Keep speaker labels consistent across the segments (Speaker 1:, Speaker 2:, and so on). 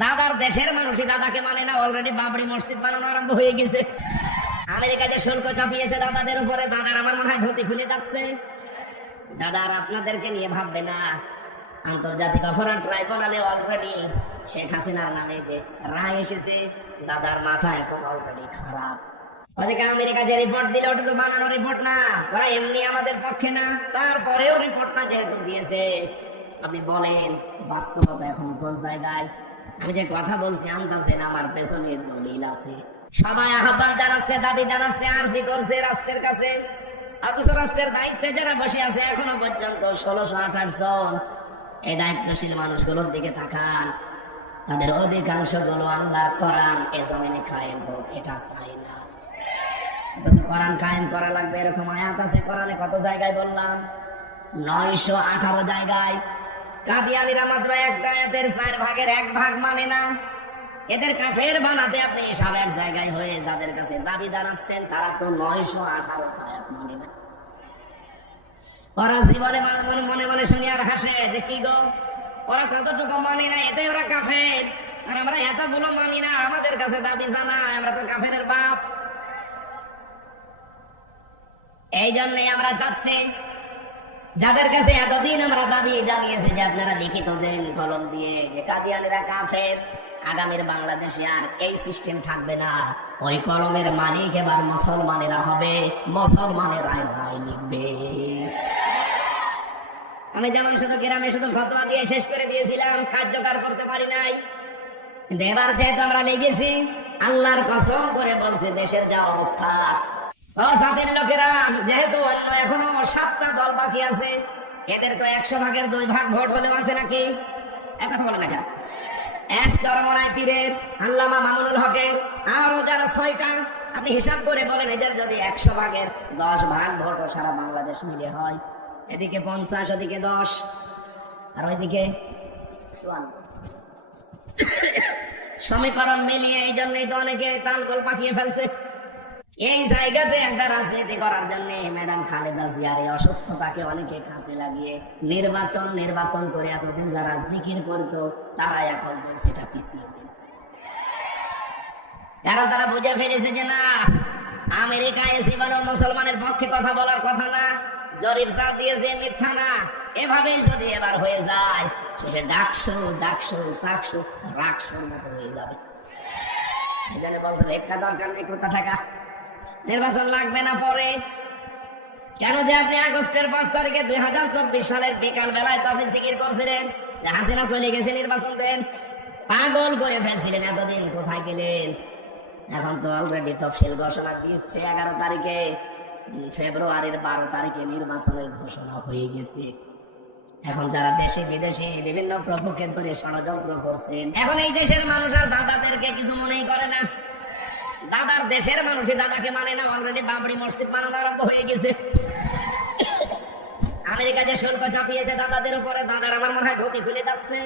Speaker 1: দাদার দেশের মানুষই দাদাকে মানে না অলরেডি বাবরি মসজিদ বানানো আরম্ভ হয়ে গেছে। আমেরিকা যে শুল্ক চাপিয়েছে দাদাদের উপরে, দাদার আমার মনে হয় ধুতি খুলে যাচ্ছে। দাদার আপনাদেরকে নিয়ে ভাববে না, আন্তর্জাতিক অপরাধ ট্রাইব্যুনালে অলরেডি শেখ হাসিনার নামে যে রায় এসেছে, দাদার মাথা এখন অলরেডি খারাপ। ওদিকে আমেরিকা যে রিপোর্ট দিল, ওটা তো বানানো রিপোর্ট না, ওরা এমনি আমাদের পক্ষে না, তারপরেও রিপোর্টটা যেহেতু দিয়েছে। আপনি বলেন, বাস্তবতা এখন কোন জায়গায়? আমি যে কথা বলছি আনতাছেন আমার পেছনে দলিল আছে। সবাই আহ্বান জানাচ্ছে, দাবি জানাচ্ছে, আরজি করছে রাষ্ট্রের কাছে। অথচ রাষ্ট্রের দায়িত্বে যারা বসে আছে, এখনও পর্যন্ত ষোলোশো আঠাশ জন এই দায়িত্বশীল মানুষগুলোর দিকে তাকান। তাদের অধিকাংশগুলো আল্লাহর কোরআন এ জমিনে কায়েম হোক, এটা চাই না। অথচ কোরআন কায়েম করা লাগবে, এরকম আয়াত আছে, কোরআনে কত জায়গায় বললাম? নয়শো আঠারো জায়গায়। কাদিয়ানিরা মাত্র একটা আয়াতের চার ভাগের এক ভাগ মানে না। এদের কাফের বানাতে আপনি সব এক জায়গায় হয়ে যাদের কাছে দাবি জানাচ্ছেন তারা তো নয়শো আঠারো আয়াত মানে না। ওরা জীবনে মনে- মনে শুনি আর হাসে যে কি গো, ওরা কতটুকু মানি না, এতে ওরা কাফের। আর আমরা এতগুলো মানি না, আমাদের কাছে দাবি জানায়, আমরা তো কাফের বাপ। এই জন্যই আমরা চাচ্ছি যাদের কাছে এতদিন আমরা দাবি জানিয়েছি যে আপনারা লিখিত দেন, কলম দিয়ে, যে কাদিয়ানিরা কাফের, আগামীর বাংলাদেশে আর এই সিস্টেম থাকবে না। ওই কলমের মালিক এবার মুসলমানেরা হবে, মুসলমানেরা রায় লিখবে আমি যেমন শুধু গ্রামে শুধু ফতোয়া দিয়ে শেষ করে দিয়েছিলাম, কার্যকর করতে পারি নাই। কিন্তু এবার যেহেতু আমরা লেগেছি, আল্লাহর কসম করে বলছে, দেশের যা অবস্থা লোকেরা, যেহেতু অন্য এখনও সাতটা দল বাকি আছে, এদের তো একশো ভাগের দুই ভাগ ভোট হলেও আছে নাকি? বলে কেন? এক চরমরায় পীরের আল্লামা মামুনুল হকে আরও যারা ছয়টা, আপনি হিসাব করে বলেন, এদের যদি একশো ভাগের দশ ভাগ ভোট সারা বাংলাদেশ মিলে হয়, এদিকে পঞ্চাশ, ওদিকে দশ, আর ওইদিকে সমীকরণ মিলিয়ে এই জন্যই তো অনেকে তালগোল পাকিয়ে ফেলছে। এই জায়গাতে একটা রাজনীতি করার জন্য ম্যাডাম খালেদা জিয়ার এই অসুস্থতাকে অনেকে কাছে লাগিয়ে নির্বাচন নির্বাচন করে এতদিন যারা জিকির করতো তারা এখন এটা পিছিয়ে দিন কারণ তারা বুঝে ফেলেছে যে না আমেরিকা এসে মানে মুসলমানের পক্ষে কথা বলার কথা না, জরিপ যা দিয়েছে মিথ্যা না, এভাবেই যদি এবার হয়ে যায়, শেষে ডাকশো জাকশো চাকশো রাকশোর মতো হয়ে যাবে। জন্য বলছে, ভিক্ষা দরকার নেই কোথা টাকা নির্বাচন লাগবে না পরে। কেন যে আপনি আগস্টের পাঁচ তারিখে দুই হাজার চব্বিশ সালের বিকাল বেলায় তো আপনি জিকির করছিলেন যে হাসিনা চলে গেছে নির্বাচন দেন পাগল করে ফেলছিলেন এতদিন, কোথায় গেলেন? এখন তো অলরেডি তফসিল ঘোষণা দিচ্ছে এগারো তারিখে। ফেব্রুয়ারির বারো তারিখে নির্বাচনের ঘোষণা হয়ে গেছে। এখন যারা দেশে বিদেশে বিভিন্ন প্রভুকে ধরে ষড়যন্ত্র করছেন, এখন এই দেশের মানুষ আর দাদাদেরকে কিছু মনেই করে না। দাদার দেশের মানুষই দাদাকে মানে না অলরেডি বাবরি মসজিদ বানানো আরম্ভ হয়ে গেছে। আমেরিকা যে শুল্ক চাপিয়েছে দাদাদের উপরে, দাদার আমার মনে হয় ধুতি খুলে যাচ্ছে।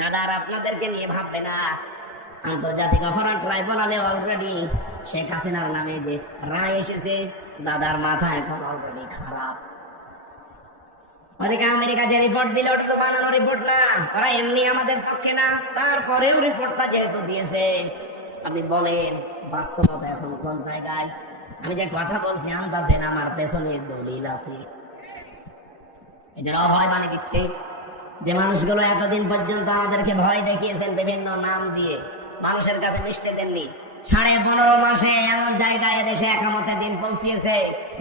Speaker 1: দাদার আপনাদেরকে নিয়ে ভাববে না। আন্তর্জাতিক অপরাধ ট্রাইব্যুনালে অলরেডি শেখ হাসিনার নামে যে রায় এসেছে, দাদার মাথা এখন অলরেডি খারাপ। ওদিকে আমেরিকা যে রিপোর্ট দিল, ওটা তো বানানো রিপোর্ট না। ওরা এমনি আমাদের পক্ষে না, তারপরেও রিপোর্টটা যেহেতু দিয়েছে আপনি বলেন, বাস্তবতা এখন কোন জায়গায়? আমি যে কথা বলছি আন্দাজেন আমার পেছনে দলিল আছে। এদের অভয় মানে দিচ্ছে যে মানুষগুলো এতদিন পর্যন্ত আমাদেরকে ভয় দেখিয়েছেন বিভিন্ন নাম দিয়ে, মানুষের কাছে মিশতে দেননি। সাড়ে পনেরো মাসে এমন জায়গায় দেশে একামতে দিন পৌঁছিয়েছে।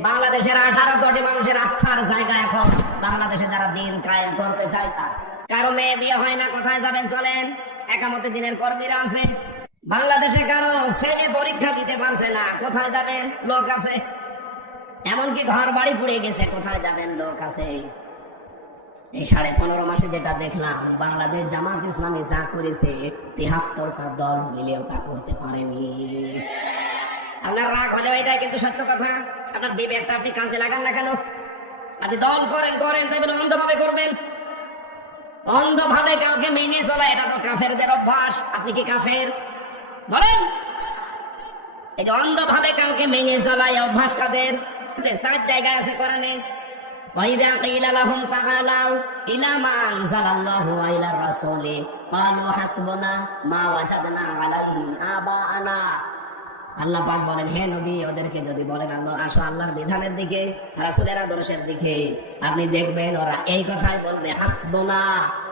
Speaker 1: বাংলাদেশের আঠারো কোটি মানুষের আস্থার জায়গা এখন। বাংলাদেশে যারা দিন কায়েম করতে চায় তার। কারও মেয়ে বিয়ে হয় না, কোথায় যাবেন, চলেন? একামতে দিনের কর্মীরা আছে বাংলাদেশে কারও ছেলে পরীক্ষা দিতে পারছে না, কোথায় যাবেন? লোক আছে। এমনকি ঘর বাড়ি পুড়ে গেছে, কোথায় যাবেন? লোক আছে। এই সাড়ে পনেরো মাসে যেটা দেখলাম, বাংলাদেশ জামাত ইসলামী যা করেছে, তিহাত্তরটা দল মিলেও তা করতে পারেনি। আপনার রাগ হলেও এটাই কিন্তু সত্য কথা। আপনার বিবেকটা আপনি কাজে লাগান না কেন? আপনি দল করেন করেন, তাই অন্ধভাবে করবেন? অন্ধভাবে কাউকে মেনে চলা, এটা তো কাফেরদের অভ্যাস। আপনি কি কাফের? বলেন এই যে অন্ধভাবে কাউকে মেনে চলা এই অভ্যাস কাদের চার জায়গায় আছে কোরআনে وإذا قيل لهم تعالوا إلى ما أنزل الله وإلى الرسول قالوا حسبنا ما وجدنا عليه آباءنا আল্লাহ পাক বলেন হে নবী ওদেরকে যদি বলেন আল্লাহ আসো আল্লাহর বিধানের দিকে রাসূলের আদর্শের দিকে আপনি দেখবেন ওরা এই কথাই বলবে হাসবুনা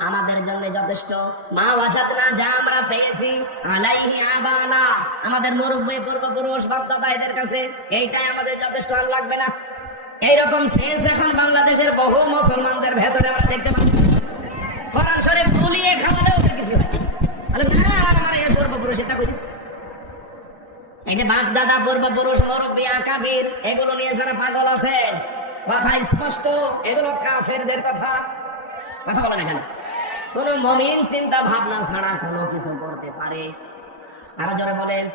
Speaker 1: আমাদের জন্য যথেষ্ট মা ওয়াজাদনা যা আমরা পেয়েছি আলাইহি আবানা। আমাদের মুরব্বী পূর্বপুরুষ বাপদাদা এদের কাছে এইটাই আমাদের যথেষ্ট আর লাগবে না। এইরকম শেষ এখন বাংলাদেশের বহু মুসলমানদের ভেতরে আমরা দেখতে পাচ্ছি কোরআন তুলিয়ে খাওয়ালে ওদের কিছু বলে, না আমার এই পূর্বপুরুষ এটা করেছে এই যে বাপ দাদা পূর্বপুরুষ মুরব্বী আকাবির এগুলো নিয়ে যারা পাগল আছে কথা স্পষ্ট এগুলো কাফেরদের কথা। কথা এখানে। কোন মমিন চিন্তা ভাবনা ছাড়া কোনো কিছু করতে পারে। আরও জোরে বলেন,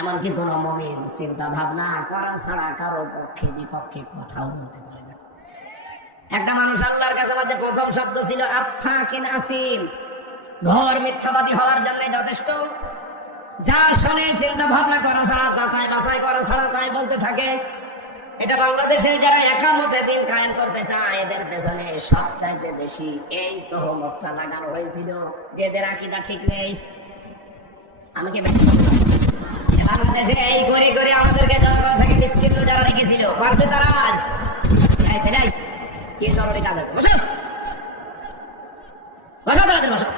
Speaker 1: এমনকি কোনো মমিন চিন্তা ভাবনা করা ছাড়া কারও পক্ষে বিপক্ষে কথাও বলতে পারে না। একটা মানুষ আল্লাহর কাছে মধ্যে প্রথম শব্দ ছিল আফাকিন আসিম। ঘর মিথ্যাবাদী হওয়ার জন্য যথেষ্ট। যা শোনে চিন্তা ভাবনা করা ছাড়া যাচাই বাছাই করা ছাড়া তাই বলতে থাকে এটা বাংলাদেশের যারা একামতে দিন কায়েম করতে চায়, এদের পেছনে সবচাইতে বেশি এই তহমতটা লাগানো হয়েছিল। যে এদের আকিদা ঠিক নেই আমি কি বেশি বাংলাদেশে এই করে করে আমাদেরকে জনগণ থেকে যারা রেখেছিল পারছে তারা আজ। কি জরুরি কাজ বসো। বসো বসো।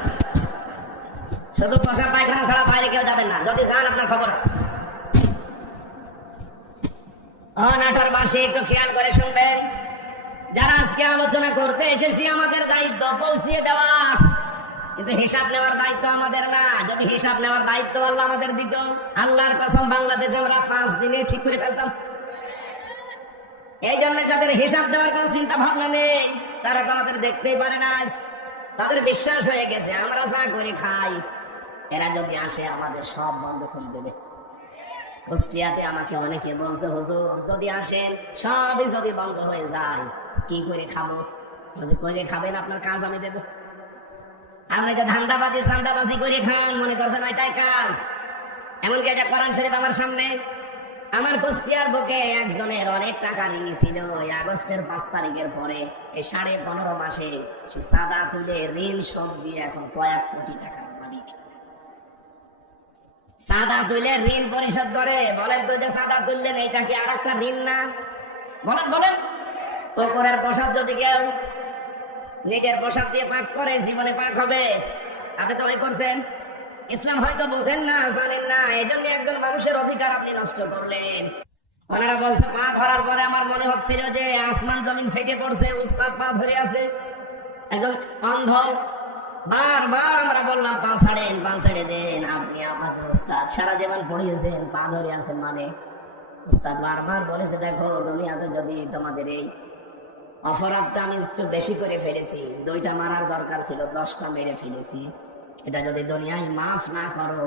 Speaker 1: শুধু পায়খানা ছাড়া বাইরে কেউ যাবেন না, যদি যান আপনার খবর আছে। অনাটোর বাসে একটু খেয়াল করে শুনবেন। যারা আজকে আলোচনা করতে এসেছি, আমাদের দায়িত্ব পৌঁছিয়ে দেওয়া। কিন্তু হিসাব নেওয়ার দায়িত্ব আমাদের না। যদি হিসাব নেওয়ার দায়িত্ব আল্লাহ আমাদের দিত, আল্লাহর কসম, বাংলাদেশে আমরা পাঁচ দিনে ঠিক করে ফেলতাম। এই জন্য যাদের হিসাব দেওয়ার কোনো চিন্তা ভাবনা নেই, তারা তো আমাদের দেখতেই পারে না। তাদের বিশ্বাস হয়ে গেছে, আমরা যা করে খাই, এরা যদি আসে আমাদের সব বন্ধ করে দেবে। কুষ্টিয়াতে আমাকে অনেকে বলছে, হুজুর, যদি আসেন, সবই যদি বন্ধ হয়ে যায়, কি করে খাব? করে খাবেন, আপনার কাজ আমি দেবো। করে খান, মনে করছেন কাজ। এমনকি যে কোরআন শরীফ আমার সামনে, আমার কুষ্টিয়ার বুকে একজনের অনেক টাকা ঋণ ছিল ওই আগস্টের পাঁচ তারিখের পরে, এই সাড়ে পনেরো মাসে সে সাদা তুলে ঋণ শোধ দিয়ে এখন কয়েক কোটি টাকার মালিক। সাদা তুলে ঋণ পরিশোধ করে। বলেন তো যে সাদা তুললেন এটা কি আর একটা ঋণ না? বলেন বলেন। কুকুরের প্রসাদ যদি কেউ নিজের প্রসাদ দিয়ে পাক করে, জীবনে পাক হবে। আপনি তো ওই করছেন। ইসলাম হয়তো বোঝেন না, জানেন না। এই জন্য একজন মানুষের অধিকার আপনি নষ্ট করলেন। ওনারা বলছে, পা ধরার পরে আমার মনে হচ্ছিল যে আসমান জমিন ফেটে পড়ছে, উস্তাদ পা ধরে আছে। একজন অন্ধ বারবার আমরা বললাম পা ছাড়েন পা ছেড়ে দেন, আপনি আমাকে উস্তাদ সারা জীবন পড়িয়েছেন, পা ধরে আছেন মানে। উস্তাদ বারবার বলেছে, দেখো, দুনিয়াতে যদি তোমাদের এই অপরাধটা আমি একটু বেশি করে ফেলেছি, দুইটা মারার দরকার ছিল, দশটা মেরে ফেলেছি। এটা যদি দুনিয়ায় মাফ না করো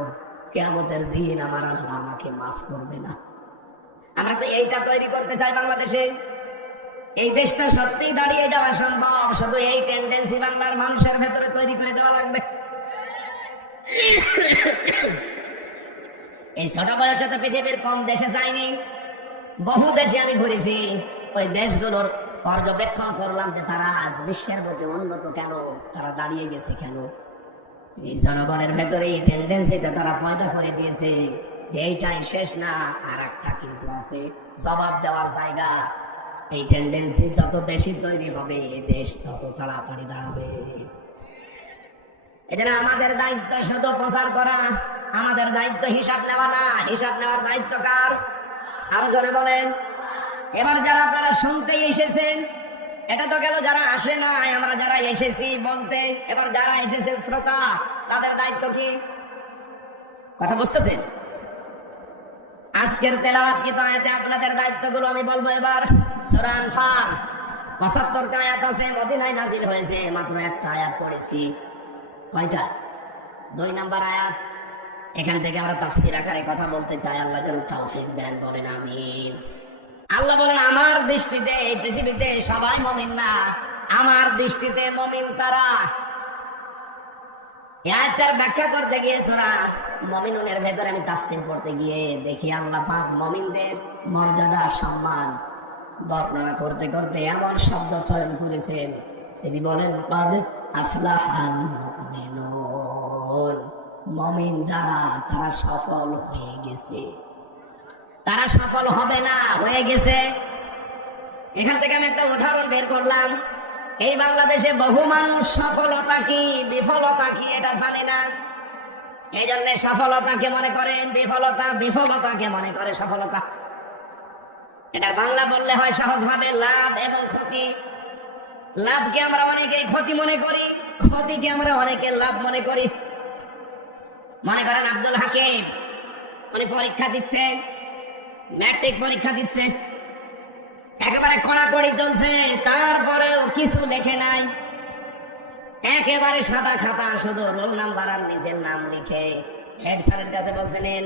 Speaker 1: কেমতের দিন আমার আল্লাহ আমাকে মাফ করবে না। আমরা তো এইটা তৈরি করতে চাই বাংলাদেশে। এই দেশটা সত্যিই দাঁড়িয়ে যাওয়া সম্ভব শুধু এই টেন্ডেন্সি বাংলার মানুষের ভেতরে তৈরি করে দেওয়া লাগবে। এই ছোট বয়সে তো পৃথিবীর কম দেশে যায়নি বহু দেশে আমি ঘুরেছি। ওই দেশগুলোর পর্যবেক্ষণ করলাম যে তারা আজ বিশ্বের মধ্যে উন্নত কেন? তারা দাঁড়িয়ে গেছে কেন? এই জনগণের ভেতরে এই টেন্ডেন্সিটা তারা পয়দা করে দিয়েছে। এইটাই শেষ না আর একটা কিন্তু আছে। জবাব দেওয়ার জায়গা এই টেন্ডেন্সি যত বেশি তৈরি হবে, এই দেশ তত তাড়াতাড়ি দাঁড়াবে। এজন্য আমাদের দায়িত্ব শুধু প্রচার করা, আমাদের দায়িত্ব হিসাব নেওয়া না, হিসাব নেওয়ার দায়িত্ব কার? আরও জনে বলেন। এবার যারা আপনারা শুনতে এসেছেন, এটা তো গেল যারা আসে না আমরা যারা এসেছি বলতে, এবার যারা এসেছেন শ্রোতা, তাদের দায়িত্ব কি? কথা বুঝতেছেন? আজকের তেলাওয়াত কি আয়াতে আপনাদের দায়িত্বগুলো আমি বলব এবার। সুরান ফাল পঁচাত্তরটা আয়াত আছে, মদিনায় নাজিল হয়েছে, মাত্র একটা আয়াত পড়েছি। কয়টা? দুই নাম্বার আয়াত, এখান থেকে আমরা তাফসির আকারে কথা বলতে চাই, আল্লাহ যেন তৌফিক দেন, বলেন আমিন। আল্লাহ বলেন, আমার দৃষ্টিতে এই পৃথিবীতে সবাই মমিন না, আমার দৃষ্টিতে মমিন তারা। আয়াতটার ব্যাখ্যা করতে গিয়ে সোরা মমিনুনের ভেতরে আমি তাফসির পড়তে গিয়ে দেখি আল্লাহ পাক মমিনদের মর্যাদা, সম্মান বর্ণনা করতে করতে এমন শব্দ চয়ন করেছেন। তিনি বলেন, কাদ আফলাহাল মুমিনুন। মমিন যারা, তারা সফল হয়ে গেছে। তারা সফল হবে না, হয়ে গেছে। এখান থেকে আমি একটা উদাহরণ বের করলাম। এই বাংলাদেশে বহু মানুষ সফলতা কি, বিফলতা কি এটা জানে না। এই জন্য সফলতাকে মনে করেন বিফলতা বিফলতাকে মনে করে সফলতা। এটা বাংলা বললে হয় সহজভাবে লাভ এবং ক্ষতি। লাভকে আমরা অনেকে ক্ষতি মনে করি, ক্ষতিকে আমরা অনেকে লাভ মনে করি। মনে করেন আব্দুল হাকিম, উনি পরীক্ষা দিচ্ছে, ম্যাট্রিক পরীক্ষা দিচ্ছে। একেবারে কড়াকড়ি চলছে, তারপরেও কিছু লেখে নাই। একেবারে সাদা খাতা, শুধু রোল নাম্বার আর নিজের নাম লিখে হেড স্যারের কাছে বলছে, নেন,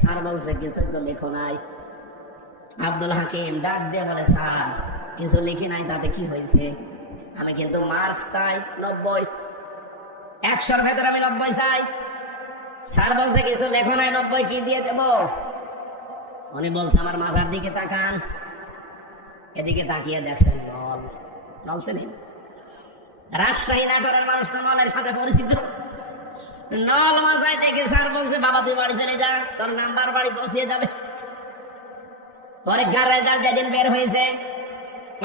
Speaker 1: স্যার বলছে, কিছুই তো লেখো নাই। আব্দুল হাকিম ডাক দিয়ে বলে, স্যার, কিছু লিখি নাই, তাতে কি হয়েছে? আমি কিন্তু মার্কস চাই, নব্বই। একশোর ভেতরে আমি নব্বই চাই। স্যার বলছে, কিছু লেখো নাই, নব্বই কি দিয়ে দেব? উনি বলছে, আমার মাজার দিকে তাকান। এদিকে তাকিয়ে দেখছেন নল। নলছে নেই রাজশাহী নাটোরের মানুষ তো নলের সাথে পরিচিত। নল মাসায় দেখে স্যার বলছে, বাবা, তুই বাড়ি চলে যা, তোর নাম্বার বাড়ি পৌঁছিয়ে যাবে পরীক্ষার রেজাল্ট যেদিন বের হয়েছে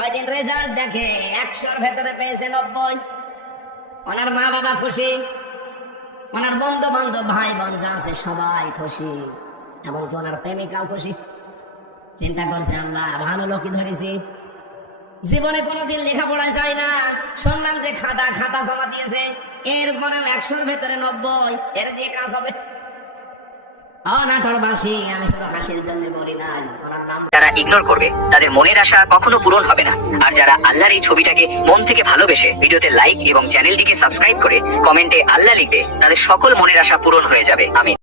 Speaker 1: ওই রেজাল্ট দেখে একশোর ভেতরে পেয়েছে নব্বই। ওনার মা বাবা খুশি, ওনার বন্ধু বান্ধব ভাই বোন যা আছে সবাই খুশি, এমনকি ওনার প্রেমিকাও খুশি। চিন্তা করছে, আল্লাহ, ভালো লোকই ধরেছি। জীবনে কোনোদিন লেখাপড়ায় চাই না, শুনলাম যে খাতা খাতা জমা দিয়েছে। এরপরে একশোর ভেতরে নব্বই, এর দিয়ে কাজ হবে।
Speaker 2: যারা ইগনোর করবে, তাদের মনের আশা কখনো পূরণ হবে না। আর যারা আল্লাহর এই ছবিটাকে মন থেকে ভালোবেসে ভিডিওতে লাইক এবং চ্যানেলটিকে সাবস্ক্রাইব করে কমেন্টে আল্লাহ লিখবে, তাদের সকল মনের আশা পূরণ হয়ে যাবে। আমি